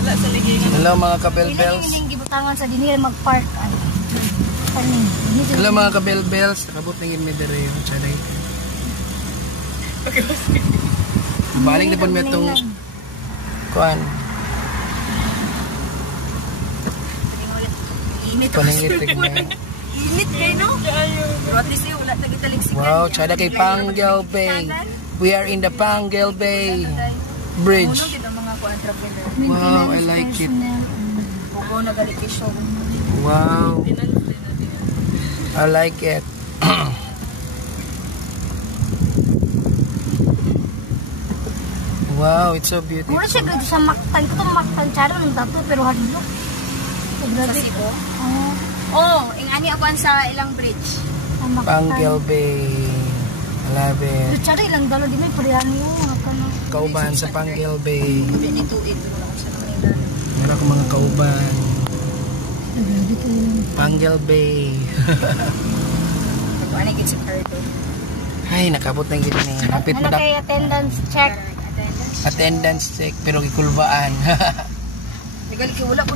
Wala sa ligingan. Hello mga kabelbels. Ilang gibutangan sa dinhi mag-park ay. Hello mga kabelbels. Nakabot na yun may dere yung chaday. Balik na po mo itong kuan. Init. Panangitig na. Init kayo, no? At least wala na gitaliksikan. Wow, tsada kay Panguil Bay. We are in the Panguil Bay Bridge. Wow, I like it. Wow. I like it. Wow, it's so beautiful. Mura siya dito sa Mactan. Ito Mactan charo ng dato pero hadlok. Sa Cebu? Oh, ingani ako sa ilang bridge. Panguil Bay. I love it. Ito charo ilang dalo di may parihan yun. Kauban sa Panguil Bay. Dito wala ko sa Manila. Meron akong mga kauban. Panguil Bay. Ano gid si Cardo? Ay, nakabot na gid ni. Hapit Ano kay attendance check? Attendance check pero gikulbaan. Legal ki wala